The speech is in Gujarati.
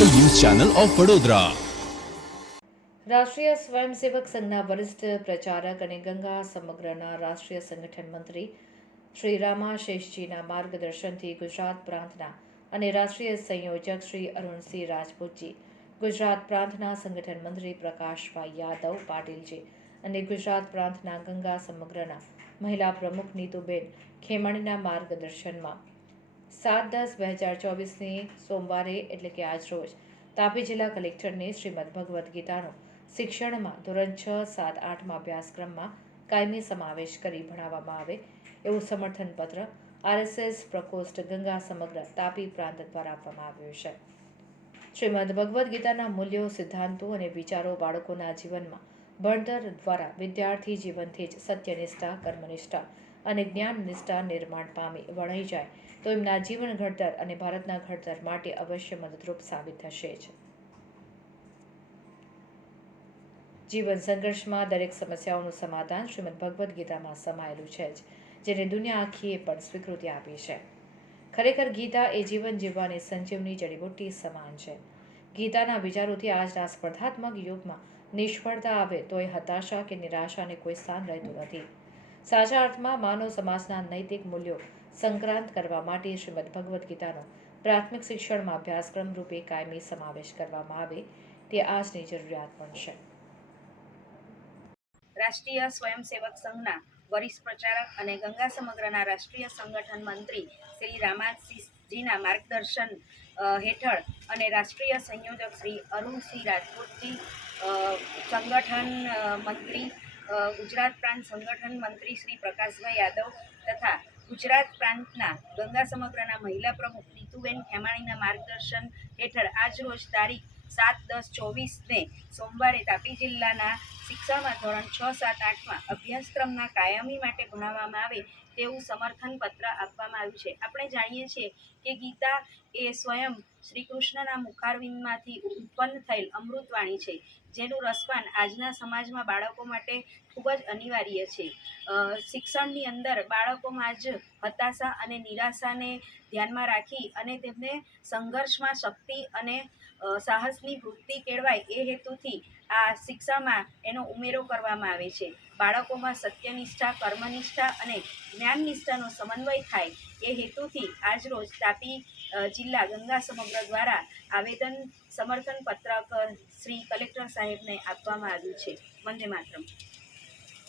Channel of Vadodara. રાષ્ટ્રીય સ્વયંસેવક સંઘના વરિષ્ઠ પ્રચારક અને ગંગા સમગ્રના રાષ્ટ્રીય સંગઠન મંત્રી શ્રી રામાશેષજીના માર્ગદર્શનથી ગુજરાત પ્રાંતના અને રાષ્ટ્રીય સંયોજક શ્રી અરુણસિંહ રાજપૂતજી, ગુજરાત પ્રાંતના સંગઠન મંત્રી પ્રકાશભાઈ યાદવ પાટીલજી અને ગુજરાત પ્રાંતના ગંગા સમગ્રના મહિલા પ્રમુખ નીતુબેન ખેમણીના માર્ગદર્શનમાં સાત દસ બે હજાર ચોવીસની સોમવારે, એટલે કે આજ રોજ, તાપી જિલ્લા કલેક્ટરને શ્રીમદ ભગવદ્ ગીતાનો શિક્ષણમાં ધોરણ છ, સાત, આઠમાં અભ્યાસક્રમમાં કાયમી સમાવેશ કરી ભણાવવામાં આવે એવું સમર્થન પત્ર આરએસએસ પ્રકોષ્ઠ ગંગા સમગ્ર તાપી પ્રાંત દ્વારા આપવામાં આવ્યું છે. શ્રીમદ ભગવદ્ ગીતાના મૂલ્યો, સિદ્ધાંતો અને વિચારો બાળકોના જીવનમાં ભણતર દ્વારા વિદ્યાર્થી જીવનથી જ સત્યનિષ્ઠા, કર્મનિષ્ઠા અને જ્ઞાન નિષ્ઠા નિર્માણ પામી વણાઈ જાય, તો એમના જીવન ઘડતર અને ભારતના ઘડતર માટે અવશ્ય મદદરૂપ સાબિત થશે જ. જીવન સંઘર્ષમાં દરેક સમસ્યાઓનું સમાધાન શ્રીમદ ભગવદ્ ગીતામાં સમાયેલું છે જ, જેને દુનિયા આખીએ પણ સ્વીકૃતિ આપી છે. ખરેખર ગીતા એ જીવન જીવવાની સંજીવની જડીબુટ્ટી સમાન છે. ગીતાના વિચારોથી આજના સ્પર્ધાત્મક યુગમાં નિષ્ફળતા આવે તો એ હતાશા કે નિરાશાને કોઈ સ્થાન રહેતું નથી. સાચા અર્થમાં માનવ સમાજના નૈતિક મૂલ્યો સંક્રાંત કરવા માટે શ્રીમદ ભગવદ્ ગીતાનો પ્રાથમિક શિક્ષણમાં અભ્યાસક્રમ રૂપે કાયમી સમાવેશ કરવામાં આવે તે આજની જરૂરિયાત પણ છે. રાષ્ટ્રીય સ્વયંસેવક સંઘના વરિષ્ઠ પ્રચારક અને ગંગા સમગ્રના રાષ્ટ્રીય સંગઠન મંત્રી શ્રી રામાશીષજીના માર્ગદર્શન હેઠળ અને રાષ્ટ્રીય સંયોજક શ્રી અરુણસિંહ રાજપૂતજી સંગઠન મંત્રી ગુજરાત પ્રાંત સંગઠન મંત્રી શ્રી પ્રકાશભાઈ યાદવ તથા ગુજરાત પ્રાંતના ગંગા સમગ્રના મહિલા પ્રમુખ નીતુબેન ખેમાણીના માર્ગદર્શન હેઠળ આજરોજ તારીખ સાત દસ ચોવીસને સોમવારે તાપી જિલ્લાના શિક્ષણમાં ધોરણ છ, સાત, આઠમાં અભ્યાસક્રમના કાયમી માટે ભણાવવામાં આવે તેવું સમર્થન પત્ર આપવામાં આવ્યું છે. આપણે જાણીએ છીએ કે ગીતા એ સ્વયં શ્રી કૃષ્ણના મુખારવિંદમાંથી ઉત્પન્ન થયેલ અમૃતવાણી છે, જેનું રસપાન આજના સમાજમાં બાળકો માટે ખૂબ જ અનિવાર્ય છે. શિક્ષણની અંદર બાળકોમાં જ હતાશા અને નિરાશાને ધ્યાનમાં રાખી અને તેમને સંઘર્ષમાં શક્તિ અને સાહસની વૃત્તિ કેળવાય એ હેતુથી આ શિક્ષામાં એનો ઉમેરો કરવામાં આવે છે. બાળકોમાં સત્યનિષ્ઠા, કર્મનિષ્ઠા અને જ્ઞાનનિષ્ઠાનો સમન્વય થાય એ હેતુથી આજરોજ તાપી જિલ્લા ગંગા સમગ્ર દ્વારા આવેદન, સમર્થન પત્રક શ્રી કલેક્ટર સાહેબને આપવામાં આવ્યું છે. વંદે માતરમ.